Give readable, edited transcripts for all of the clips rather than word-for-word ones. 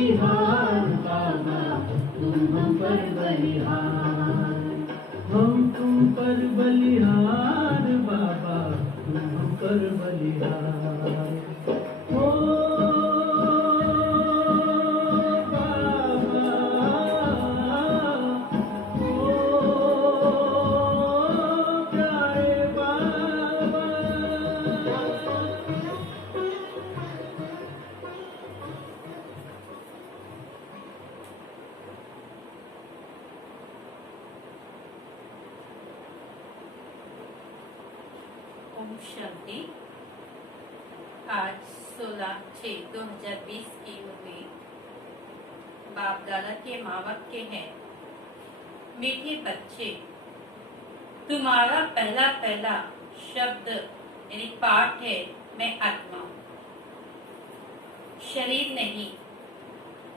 बलिहार बाबा, तुम हम पर बलिहार। हम तुम पर बलिहार बाबा, तुम हम पर बलिहार। ओ बाबा, ओ प्यारे बाबा। ओम शांति। आज 16/6/2020 की हुई बाप दादा के माँ बाप के हैं। मीठे बच्चे, तुम्हारा पहला पहला शब्द यानी पाठ है मैं आत्मा हूँ, शरीर नहीं।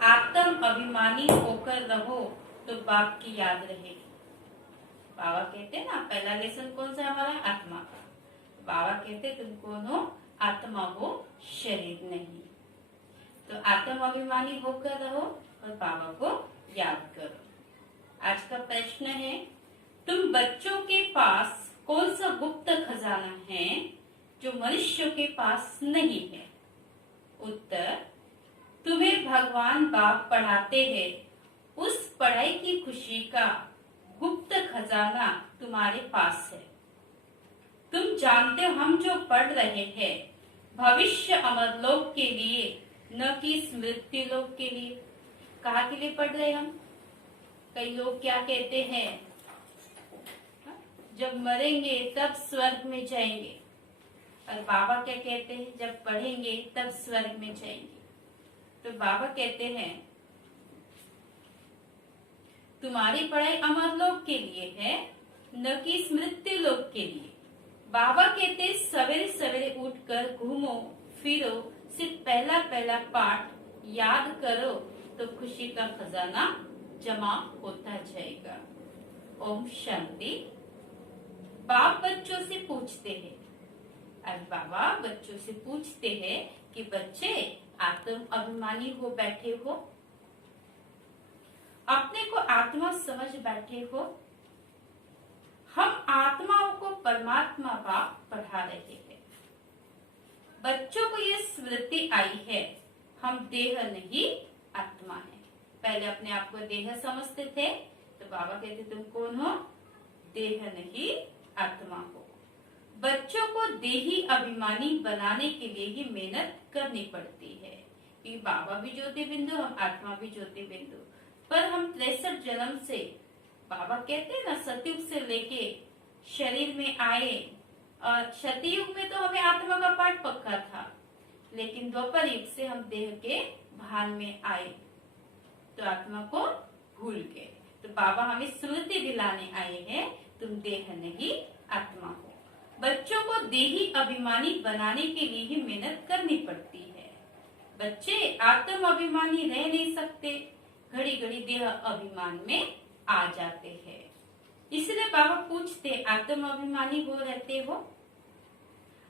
आत्म अभिमानी होकर रहो तो बाप की याद रहेगी। बाबा कहते हैं ना, पहला लेसन कौन सा हमारा? आत्मा का। बाबा कहते तुम कौन हो? आत्मा हो, शरीर नहीं। तो आत्म अभिमानी होकर रहो और बाबा को याद करो। आज का प्रश्न है, तुम बच्चों के पास कौन सा गुप्त खजाना है जो मनुष्यों के पास नहीं है? उत्तर, तुम्हें भगवान बाप पढ़ाते हैं, उस पढ़ाई की खुशी का गुप्त खजाना तुम्हारे पास है। तुम जानते हो हम जो पढ़ रहे हैं भविष्य अमरलोक के लिए, न कि स्मृति लोक के लिए। कहाँ के लिए पढ़ रहे हम? कई लोग क्या कहते हैं, जब मरेंगे तब स्वर्ग में जाएंगे, और बाबा क्या कहते हैं, जब पढ़ेंगे तब स्वर्ग में जाएंगे। तो बाबा कहते हैं तुम्हारी पढ़ाई अमरलोक के लिए है, न कि स्मृति लोक के लिए। बाबा कहते सवेरे सवेरे उठकर घूमो फिरो, सिर्फ पहला पहला पाठ याद करो तो खुशी का खजाना जमा होता जाएगा। ओम शांति। बाप बच्चों से पूछते हैं, आज बाबा बच्चों से पूछते हैं कि बच्चे आत्म अभिमानी हो बैठे हो, अपने को आत्मा समझ बैठे हो? हम आत्माओं को परमात्मा बाप पढ़ा रहे हैं। बच्चों को ये स्मृति आई है हम देह नहीं आत्मा है। पहले अपने आप को देह समझते थे, तो बाबा कहते तुम कौन हो? देह नहीं आत्मा हो। बच्चों को देही अभिमानी बनाने के लिए ही मेहनत करनी पड़ती है, कि बाबा भी ज्योति बिंदु, हम आत्मा भी ज्योति बिंदु। पर हम 63 जन्म से, बाबा कहते हैं ना, सतयुग से लेके शरीर में आए, और सतयुग में तो हमें आत्मा का पाठ पक्का था, लेकिन द्वापर युग से हम देह के भान में आए तो आत्मा को भूल गए। तो बाबा हमें स्मृति दिलाने आए हैं, तुम देह नहीं आत्मा हो। बच्चों को देही अभिमानी बनाने के लिए ही मेहनत करनी पड़ती है। बच्चे आत्म अभिमानी रह नहीं सकते, घड़ी घड़ी देह अभिमान में आ जाते हैं। इसलिए बाबा पूछते आत्म अभिमानी हो रहते हो?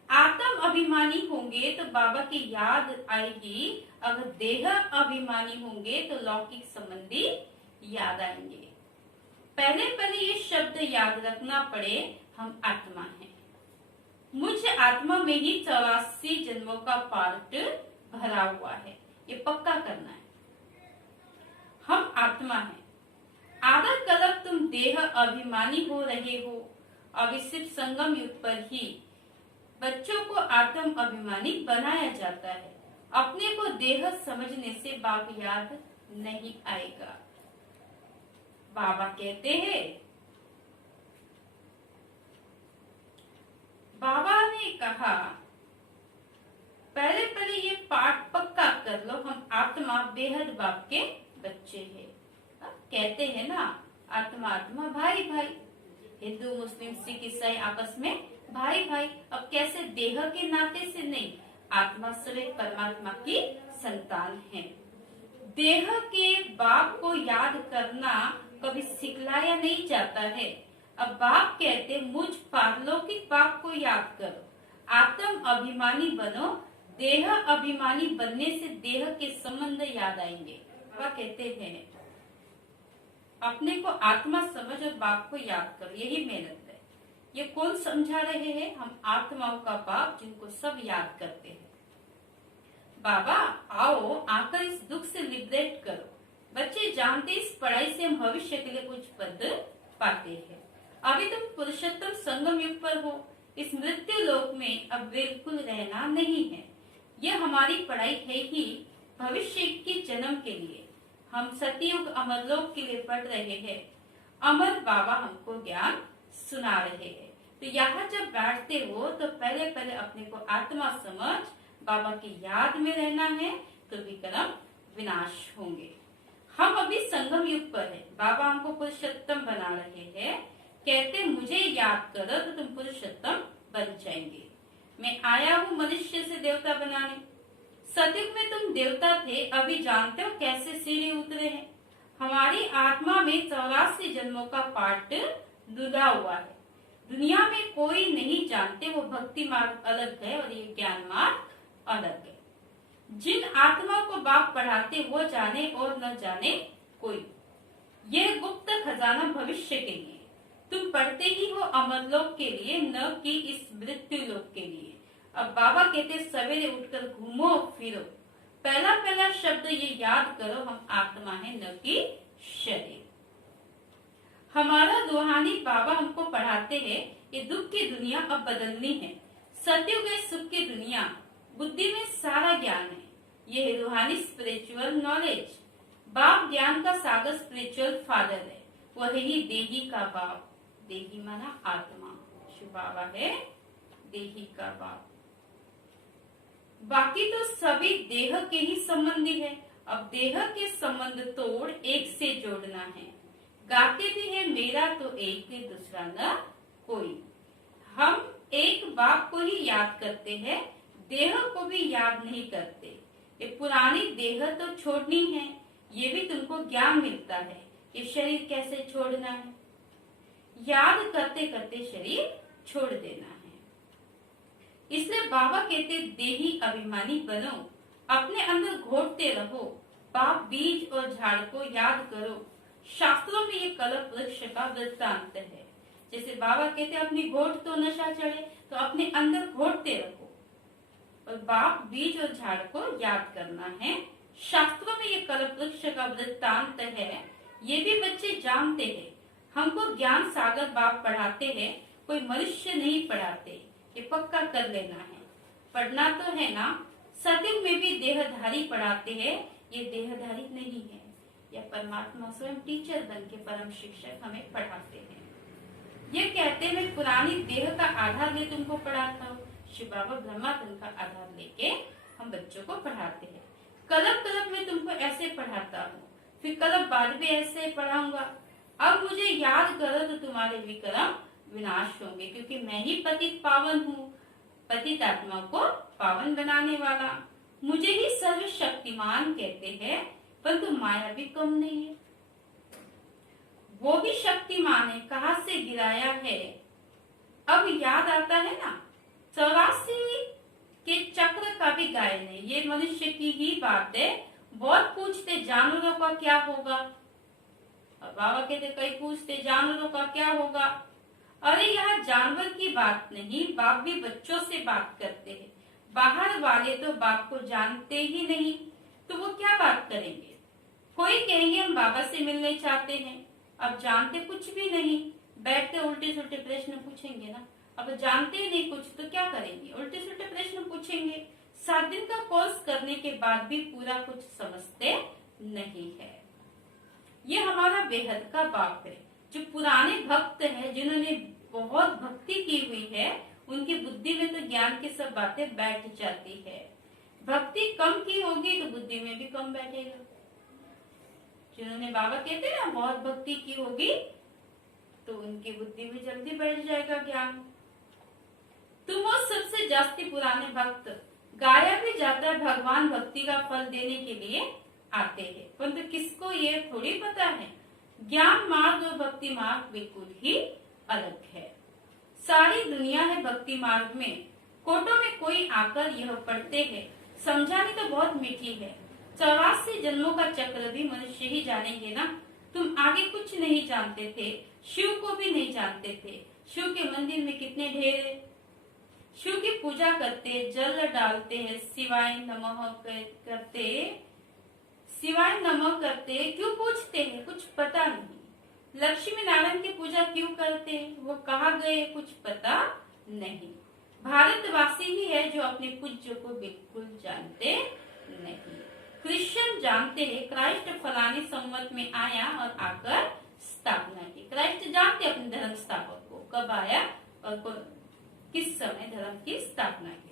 आत्म अभिमानी होंगे तो बाबा की याद आएगी, अगर देह अभिमानी होंगे तो लौकिक संबंधी याद आएंगे। पहले पहले ये शब्द याद रखना पड़े, हम आत्मा हैं। मुझ आत्मा में ही 84 जन्मों का पार्ट भरा हुआ है, ये पक्का करना है। हम आत्मा हैं। आधा कदम तुम देह अभिमानी हो रहे हो। अभी सिर्फ संगम युग पर ही बच्चों को आत्म अभिमानी बनाया जाता है। अपने को देह समझने से बाप याद नहीं आएगा। बाबा कहते हैं, बाबा ने कहा पहले पहले ये पाठ पक्का कर लो, हम आत्मा बेहद बाप के बच्चे हैं। कहते हैं ना, आत्मा आत्मा भाई भाई, हिंदू मुस्लिम सिख ईसाई आपस में भाई भाई। अब कैसे देह के नाते से नहीं, आत्मा सहित परमात्मा की संतान है। देह के बाप को याद करना कभी सिखलाया नहीं जाता है। अब बाप कहते मुझ पारलौकिक बाप को याद करो, आत्म अभिमानी बनो, देह अभिमानी बनने से देह के संबंध याद आएंगे। वह कहते हैं अपने को आत्मा समझ और बाप को याद करो, यही मेहनत है। ये कौन समझा रहे हैं? हम आत्माओं का बाप जिनको सब याद करते हैं। बाबा आओ आकर इस दुख से लिबरेट करो। बच्चे जानते इस पढ़ाई से हम भविष्य के लिए कुछ पद पाते हैं। अभी तुम पुरुषोत्तम संगम युग पर हो, इस मृत्यु लोक में अब बिल्कुल रहना नहीं है। यह हमारी पढ़ाई है ही भविष्य के जन्म के लिए। हम सतयुग अमरलोक के लिए पढ़ रहे हैं। अमर बाबा हमको ज्ञान सुना रहे हैं। तो यहाँ जब बैठते हो तो पहले पहले अपने को आत्मा समझ बाबा की याद में रहना है, तो विक्रम विनाश होंगे। हम अभी संगम युग पर है। बाबा हमको पुरुषोत्तम बना रहे हैं। कहते मुझे याद करो तो तुम पुरुषोत्तम बन जाएंगे। मैं आया हूँ मनुष्य से देवता बनाने। सतयुग में तुम देवता थे, अभी जानते हो कैसे सीढ़ी उतरे हैं। हमारी आत्मा में 84 जन्मों का पाठ डूबा हुआ है। दुनिया में कोई नहीं जानते वो भक्ति मार्ग अलग है और ये ज्ञान मार्ग अलग है। जिन आत्माओं को बाप पढ़ाते वो जाने और न जाने कोई। यह गुप्त खजाना भविष्य के लिए। तुम पढ़ते ही हो अमरलोक के लिए, न कि इस मृत्यु लोक के लिए। अब बाबा कहते सवेरे उठकर घूमो फिरो। पहला पहला शब्द ये याद करो, हम आत्मा है न कि शरीर। हमारा रूहानी बाबा हमको पढ़ाते हैं ये दुख की दुनिया अब बदलनी है। सतयुग में सुख की दुनिया, बुद्धि में सारा ज्ञान है। ये है रूहानी स्पिरिचुअल नॉलेज। बाप ज्ञान का सागर स्पिरिचुअल फादर है। वह ही देही का बाप। देही माना आत्मा। शिव बाबा है देही का बाप। बाकी तो सभी देह के ही संबंधी है। अब देह के संबंध तोड़ एक से जोड़ना है। गाते भी है मेरा तो एक दूसरा न कोई। हम एक बाप को ही याद करते हैं, देह को भी याद नहीं करते। ये पुरानी देह तो छोड़नी है, ये भी तुमको ज्ञान मिलता है। ये शरीर कैसे छोड़ना है, याद करते करते शरीर छोड़ देना है। इसलिए बाबा कहते देही अभिमानी बनो, अपने अंदर घोटते रहो। बाप बीज और झाड़ को याद करो। शास्त्रों में ये कल्प वृक्ष का वृत्तांत है। जैसे बाबा कहते अपनी घोट तो नशा चढ़े, तो अपने अंदर घोटते रहो। और बाप बीज और झाड़ को याद करना है। शास्त्रों में ये कल्प वृक्ष का वृत्तांत है। ये भी बच्चे जानते हैं। हमको ज्ञान सागर बाप पढ़ाते हैं, कोई मनुष्य नहीं पढ़ाते। ये पक्का कर लेना है। पढ़ना तो है ना। सतयुग में भी देहधारी पढ़ाते हैं, ये देहधारी नहीं है। यह परमात्मा स्वयं टीचर बन के परम शिक्षक हमें पढ़ाते हैं। ये कहते हैं मैं पुरानी देह का आधार ले तुमको पढ़ाता हूँ। शिव बाबा ब्रह्मातन का आधार लेके हम बच्चों को पढ़ाते हैं। कल्प कल्प में तुमको ऐसे पढ़ाता हूँ, फिर कल्प बाद में ऐसे पढ़ाऊंगा। अब मुझे याद करो तो तुम्हारे विक्रम विनाश होंगे, क्योंकि मैं ही पतित पावन हूँ। पतित आत्मा को पावन बनाने वाला। मुझे ही सर्वशक्तिमान कहते हैं, परंतु माया भी कम नहीं है। वो भी शक्तिमान है, कहाँ से गिराया है अब याद आता है ना। 84 के चक्र का भी गायन है। ये मनुष्य की ही बात है। बहुत पूछते जानवरों का क्या होगा। बाबा कहते कई पूछते जानवरों का क्या होगा। अरे यहाँ जानवर की बात नहीं, बाप भी बच्चों से बात करते हैं। बाहर वाले तो बाप को जानते ही नहीं, तो वो क्या बात करेंगे। कोई कहेंगे हम बाबा से मिलने चाहते हैं, अब जानते कुछ भी नहीं। बैठते उल्टे सुल्टे प्रश्न पूछेंगे ना। अब जानते ही नहीं कुछ तो क्या करेंगे, उल्टे सुल्टे प्रश्न पूछेंगे। 7 दिन का कोर्स करने के बाद भी पूरा कुछ समझते नहीं है। ये हमारा बेहद का बाप है। जो पुराने भक्त हैं, जिन्होंने बहुत भक्ति की हुई है, उनकी बुद्धि में तो ज्ञान की सब बातें बैठ जाती है। भक्ति कम की होगी तो बुद्धि में भी कम बैठेगा। जिन्होंने बाबा कहते हैं ना बहुत भक्ति की होगी तो उनकी बुद्धि में जल्दी बैठ जाएगा ज्ञान। तुम वो सबसे जास्ती पुराने भक्त, गाया भी जाता है भगवान भक्ति का फल देने के लिए आते हैं, परंतु किसको ये थोड़ी पता है ज्ञान मार्ग और भक्ति मार्ग बिल्कुल ही अलग है। सारी दुनिया है भक्ति मार्ग में, कोटों में कोई आकर यह पढ़ते हैं, समझानी तो बहुत मीठी है, 84 जन्मों का चक्र भी मनुष्य ही जानेंगे ना। तुम आगे कुछ नहीं जानते थे, शिव को भी नहीं जानते थे। शिव के मंदिर में कितने ढेर है, शिव की पूजा करते, जल डालते हैं, शिवाय नमः करते, शिवाय नमः करते, क्यों पूछते हैं कुछ पता नहीं। लक्ष्मी नारायण की पूजा क्यों करते हैं, वो कहाँ गए कुछ पता नहीं। भारतवासी ही है जो अपने पूज्य को बिल्कुल जानते नहीं। क्रिश्चियन जानते हैं क्राइस्ट फलाने संवत में आया और आकर स्थापना की। क्राइस्ट जानते अपने धर्म स्थापक को, कब आया और किस समय धर्म की स्थापना की।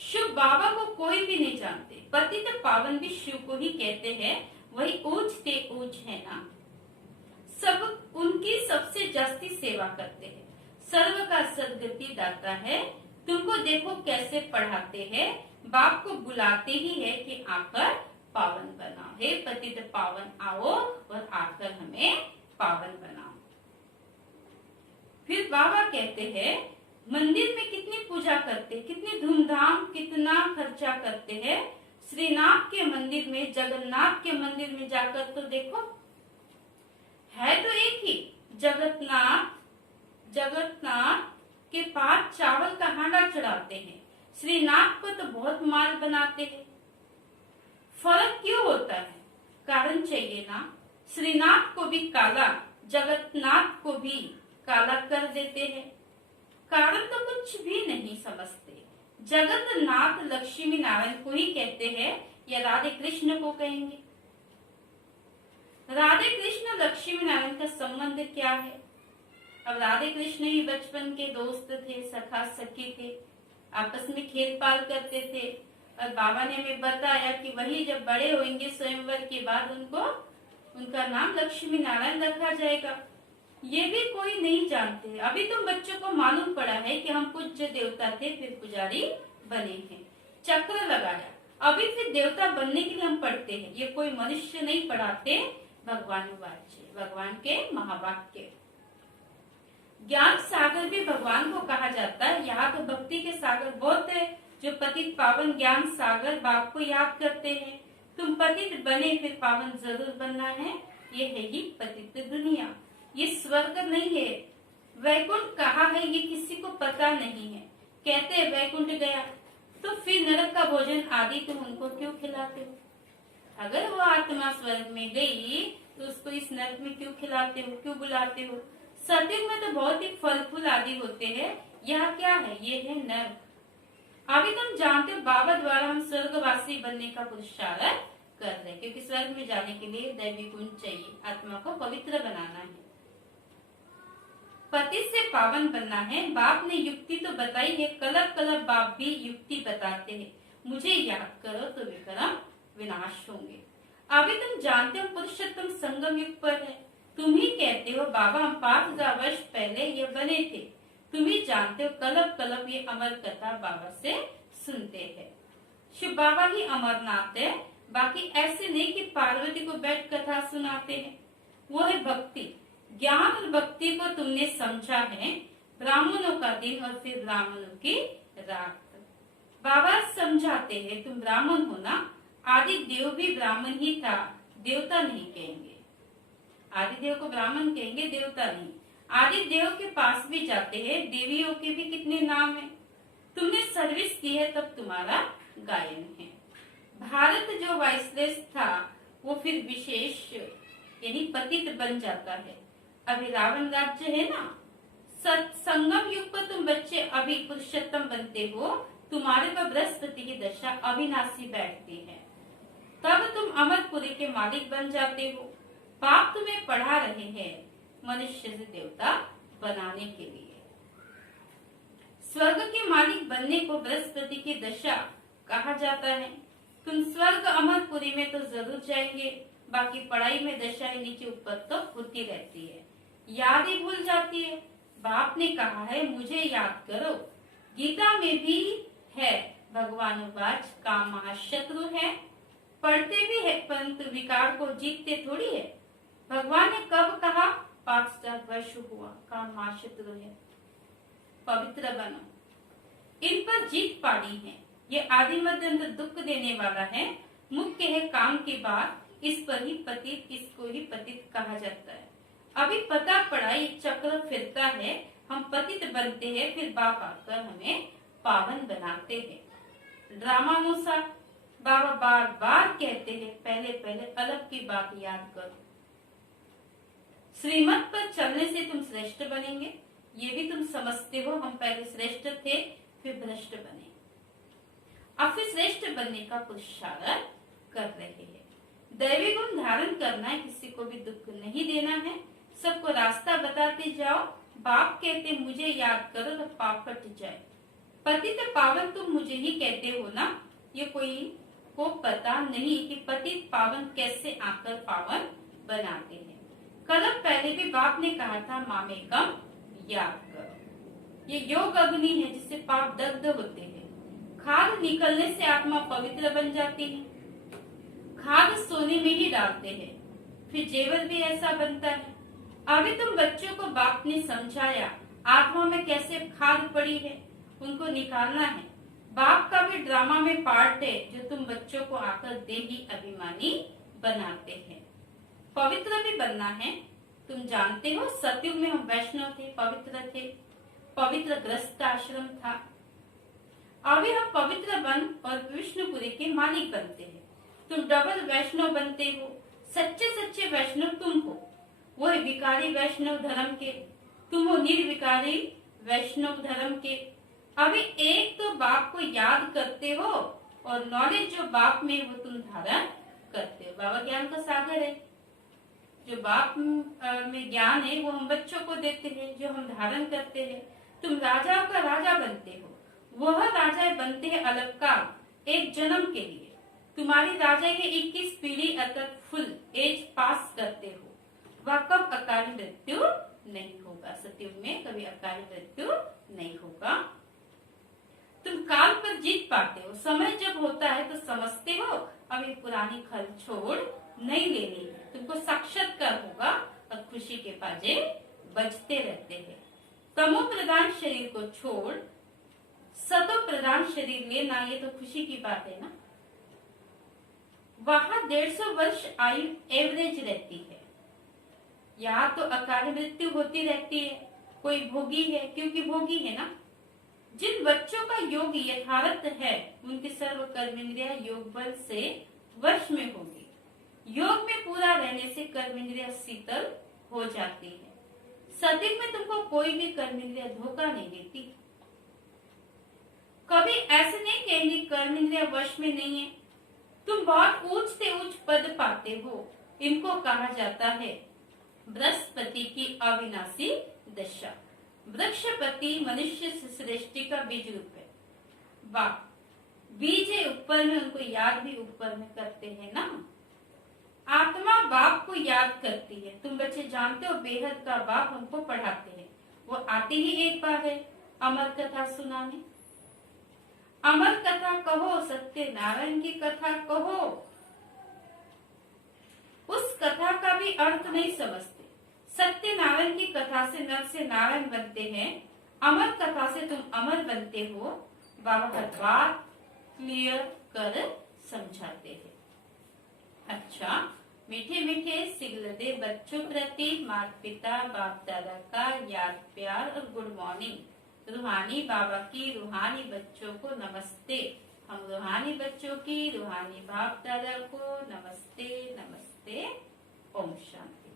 शिव बाबा को कोई भी नहीं जानते, पतित पावन भी शिव को ही कहते हैं, वही ऊंच ते ऊंच है ना। सब उनकी सबसे जास्ती सेवा करते हैं, सर्व का सदगति दाता है। तुमको देखो कैसे पढ़ाते हैं, बाप को बुलाते ही है कि आकर पावन बनाओ, हे पतित पावन आओ और आकर हमें पावन बनाओ। फिर बाबा कहते हैं मंदिर में कितनी पूजा करते, कितनी धूमधाम, कितना खर्चा करते हैं। श्रीनाथ के मंदिर में, जगन्नाथ के मंदिर में जाकर तो देखो, है तो एक ही जगन्नाथ। जगन्नाथ के पास चावल का हांडा चढ़ाते हैं, श्रीनाथ को तो बहुत माल बनाते हैं। फर्क क्यों होता है, कारण चाहिए ना। श्रीनाथ को भी काला, जगन्नाथ को भी काला कर देते हैं, कारण तो कुछ भी नहीं समझते। जगन्नाथ लक्ष्मी नारायण को ही कहते हैं या राधे कृष्ण को कहेंगे। राधे कृष्ण लक्ष्मी नारायण का संबंध क्या है। अब राधे कृष्ण ही बचपन के दोस्त थे, सखा सखी थे, आपस में खेल पाल करते थे। और बाबा ने हमें बताया कि वही जब बड़े होंगे स्वयंवर के बाद उनका नाम लक्ष्मी नारायण रखा जाएगा। ये भी कोई नहीं जानते। अभी तो बच्चों को मालूम पड़ा है कि हम पूज्य देवता थे, फिर पुजारी बने हैं, चक्र लगाया, अभी फिर देवता बनने के लिए हम पढ़ते हैं। ये कोई मनुष्य नहीं पढ़ाते, भगवान वाच्य, भगवान के महावाक्य। ज्ञान सागर भी भगवान को कहा जाता है। यहाँ तो भक्ति के सागर बहुत है, जो पतित पावन ज्ञान सागर बाप को याद करते हैं। तुम पतित बने फिर पावन जरूर बनना है, ये है ही पतित दुनिया। ये स्वर्ग नहीं है, वैकुंठ कहाँ है ये किसी को पता नहीं है। कहते हैं वैकुंठ गया, तो फिर नरक का भोजन आदि तुम उनको क्यों खिलाते हो। अगर वो आत्मा स्वर्ग में गई तो उसको इस नरक में क्यों खिलाते हो, क्यों बुलाते हो। सतयुग में तो बहुत ही फल फूल आदि होते हैं, यहाँ क्या है, ये है नरक। अभी तुम जानते हो बाबा द्वारा हम स्वर्गवासी बनने का पुरुषार्थ कर रहे हैं, क्योंकि स्वर्ग में जाने के लिए दैवी गुण चाहिए, आत्मा को पवित्र बनाना है, पति से पावन बनना है। बाप ने युक्ति तो बताई है, कलप कलप बाप भी युक्ति बताते हैं। मुझे याद करो तो विक्रम विनाश होंगे। अभी तुम जानते हो पुरुषोत्तम संगम युग पर है। तुम ही कहते हो बाबा हम 5000 वर्ष पहले ये बने थे। तुम ही जानते हो कलप कलप ये अमर कथा बाबा से सुनते हैं। शिव बाबा ही अमरनाथ है, बाकी ऐसे नहीं कि पार्वती को बैठ कथा सुनाते हैं। वो है भक्ति, ज्ञान और भक्ति को तुमने समझा है। ब्राह्मणों का दिन और फिर ब्राह्मणों की रात। बाबा समझाते हैं तुम ब्राह्मण हो ना, आदि देव भी ब्राह्मण ही था, देवता नहीं कहेंगे। आदि देव को ब्राह्मण कहेंगे, देवता नहीं। आदि देव के पास भी जाते हैं, देवियों के भी कितने नाम है। तुमने सर्विस की है तब तुम्हारा गायन है। भारत जो वाइसलेस था वो फिर विशेष यानी पतित बन जाता है। अभी रावण राज्य है ना, संगम युग पर तुम बच्चे अभी पुरुषोत्तम बनते हो, तुम्हारे पर बृहस्पति की दशा अविनाशी बैठती है, तब तुम अमरपुरी के मालिक बन जाते हो। बाप तुम्हें पढ़ा रहे हैं मनुष्य से देवता बनाने के लिए। स्वर्ग के मालिक बनने को बृहस्पति की दशा कहा जाता है। तुम स्वर्ग अमरपुरी में तो जरूर जाएंगे, बाकी पढ़ाई में दशाएं नीचे ऊपर तो होती रहती है, याद ही भूल जाती है। बाप ने कहा है मुझे याद करो। गीता में भी है भगवान वाच काम महाशत्रु है। पढ़ते भी है परंतु विकार को जीतते थोड़ी है। भगवान ने कब कहा, 5000 वर्ष हुआ, काम महाशत्रु है, पवित्र बनो। इन पर जीत पानी है। ये आदि मध्य अंत दुख देने वाला है। मुख्य है काम के बाद, इस पर ही पतित, इसको ही पतित कहा जाता है। अभी पता पड़ा ये चक्र फिरता है, हम पतित बनते हैं, फिर बाप आकर हमें पावन बनाते हैं। ड्रामानुसार बाबा बार बार कहते हैं, पहले पहले अलग की बात याद करो। श्रीमत पर चलने से तुम श्रेष्ठ बनेंगे, ये भी तुम समझते हो। हम पहले श्रेष्ठ थे, फिर भ्रष्ट बने, अब फिर श्रेष्ठ बनने का पुरुषार्थ कर रहे हैं। दैवी गुण धारण करना है, किसी को भी दुख नहीं देना है, सबको रास्ता बताते जाओ। बाप कहते मुझे याद करो तो पाप कट जाए। पतित पावन तुम मुझे ही कहते हो ना, ये कोई को पता नहीं कि पतित पावन कैसे आकर पावन बनाते हैं। कल पहले भी बाप ने कहा था, मामेकम याद करो। ये योग अग्नि है जिससे पाप दग्ध होते हैं। खाद निकलने से आत्मा पवित्र बन जाती है। खाद सोने में ही डालते हैं, फिर जेवर भी ऐसा बनता है। अभी तुम बच्चों को बाप ने समझाया आत्मा में कैसे खाद पड़ी है, उनको निकालना है। बाप का भी ड्रामा में पार्ट है, जो तुम बच्चों को आकर देही अभिमानी बनाते हैं। पवित्र भी बनना है। तुम जानते हो सतयुग में हम वैष्णव थे, पवित्र थे, पवित्र ग्रस्त आश्रम था। अभी हम पवित्र बन और विष्णुपुरी के मालिक बनते हैं। तुम डबल वैष्णव बनते हो। सच्चे सच्चे वैष्णव तुम हो, वो है विकारी वैष्णव धर्म के, तुम हो निर्विकारी वैष्णव धर्म के। अभी एक तो बाप को याद करते हो और नॉलेज जो बाप में वो तुम धारण करते हो। बाबा ज्ञान का सागर है, जो बाप में ज्ञान है वो हम बच्चों को देते हैं, जो हम धारण करते हैं। तुम राजाओं का राजा बनते हो, वह राजा बनते हैं अलग काल एक जन्म के लिए। तुम्हारी राजा के 21 पीढ़ी अर्थात फुल एज पास करते हो। वह कब अकाली मृत्यु नहीं होगा, सतयुग में कभी अकाली मृत्यु नहीं होगा। तुम काल पर जीत पाते हो। समय जब होता है तो समझते हो अभी पुरानी खल छोड़ नहीं लेनी, तुमको साक्षात्कार होगा और खुशी के पाजे बजते रहते हैं। तमो प्रधान शरीर को छोड़ सतो प्रधान शरीर लेना, ये तो खुशी की बात है ना। वहां 150 वर्ष आयु एवरेज रहती है, यहाँ तो अकाल मृत्यु होती रहती है। कोई भोगी है, क्योंकि भोगी है ना। जिन बच्चों का योग यथार्थ है उनकी सर्व कर्मेंद्रिया योग बल से वश में होगी। योग में पूरा रहने से कर्मेंद्रिया शीतल हो जाती है। सतयुग में तुमको कोई भी कर्मेंद्रिया धोखा नहीं देती। कभी ऐसे नहीं कहेंगे कर्मेंद्रिया वश में नहीं है। तुम बहुत ऊंच से ऊंच पद पाते हो, इनको कहा जाता है बृहस्पति की अविनाशी दशा। वृक्षपति मनुष्य सृष्टि का बीज रूप है। बाप बीज है ऊपर में, उनको याद भी ऊपर में करते हैं ना। आत्मा बाप को याद करती है। तुम बच्चे जानते हो बेहद का बाप हमको पढ़ाते हैं। वो आते ही एक बार है अमर कथा सुनाने। अमर कथा कहो, सत्यनारायण की कथा कहो। उस कथा का भी अर्थ नहीं समझते। सत्यनारायण की कथा से नर से नारायण बनते हैं, अमर कथा से तुम अमर बनते हो। बाबा हर बात क्लियर कर समझाते हैं। अच्छा, मीठे मीठे सिगलदे बच्चों प्रति माता पिता बाप दादा का याद प्यार और गुड मॉर्निंग। रूहानी बाबा की रूहानी बच्चों को नमस्ते। हम रूहानी बच्चों की रूहानी बाप दादा को नमस्ते नमस्ते। ओम शांति।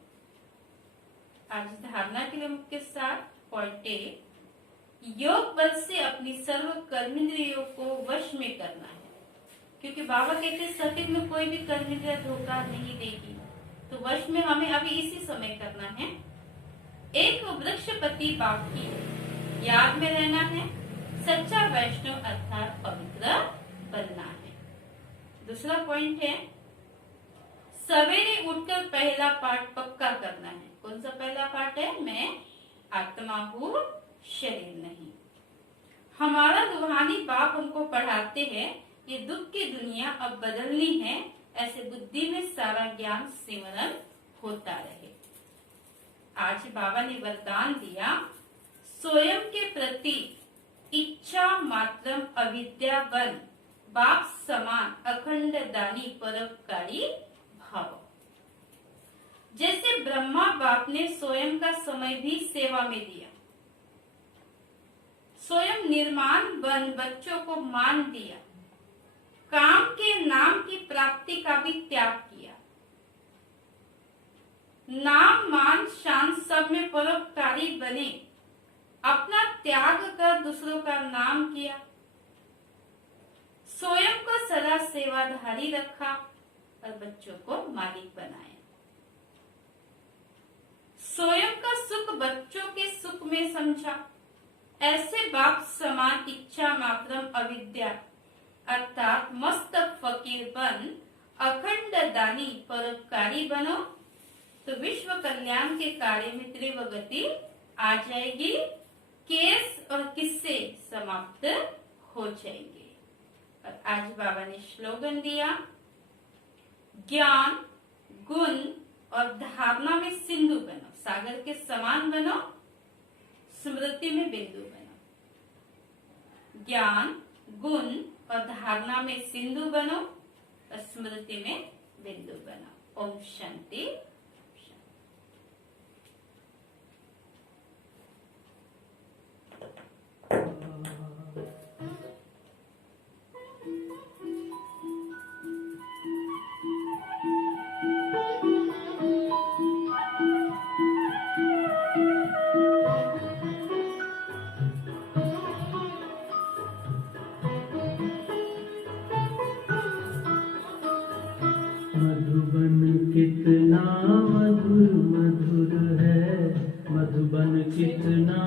आज धारणा के लिए मुख्य साथ पॉइंट ए, योग बल से अपनी सर्व कर्मेंद्रियों को वश में करना है। क्योंकि बाबा कहते सतयुग में कोई भी कर्मेंद्रिय धोखा नहीं देगी, तो वश में हमें अभी इसी समय करना है। एक वृक्षपति बाप की याद में रहना है। सच्चा वैष्णव अर्थात पवित्र बनना है। दूसरा पॉइंट है, सवेरे उठकर पहला पाठ पक्का करना है। कौन सा पहला पाठ है? मैं आत्मा हूँ, शरीर नहीं। हमारा रूहानी बाप हमको पढ़ाते हैं ये दुख की दुनिया अब बदलनी है, ऐसे बुद्धि में सारा ज्ञान सिमरन होता रहे। आज बाबा ने वरदान दिया, स्वयं के प्रति इच्छा मात्रम अविद्या बन बाप समान अखंड दानी परोपकारी भाव। जैसे ब्रह्मा बाप ने स्वयं का समय भी सेवा में दिया, स्वयं निर्माण बन बच्चों को मान दिया, काम के नाम की प्राप्ति का भी त्याग किया, नाम मान शान सब में परोपकारी बने, अपना त्याग कर दूसरों का नाम किया, स्वयं को सदा सेवाधारी रखा और बच्चों को मालिक बनाया। स्वयं का सुख बच्चों के सुख में समझा। ऐसे बाप समान इच्छा मात्रम अविद्या अर्थात मस्त फकीर बन अखंड दानी परोपकारी बनो तो विश्व कल्याण के कार्य में तीव्र गति आ जाएगी, केस और किस्से समाप्त हो जाएंगे। और आज बाबा ने स्लोगन दिया, ज्ञान गुण और धारणा में सिंधु बनो, सागर के समान बनो, स्मृति में बिंदु बनो। ज्ञान गुण और धारणा में सिंधु बनो और स्मृति में बिंदु बनो। ओम शांति। मधुबन कितना मधुर मधुर है, मधुबन कितना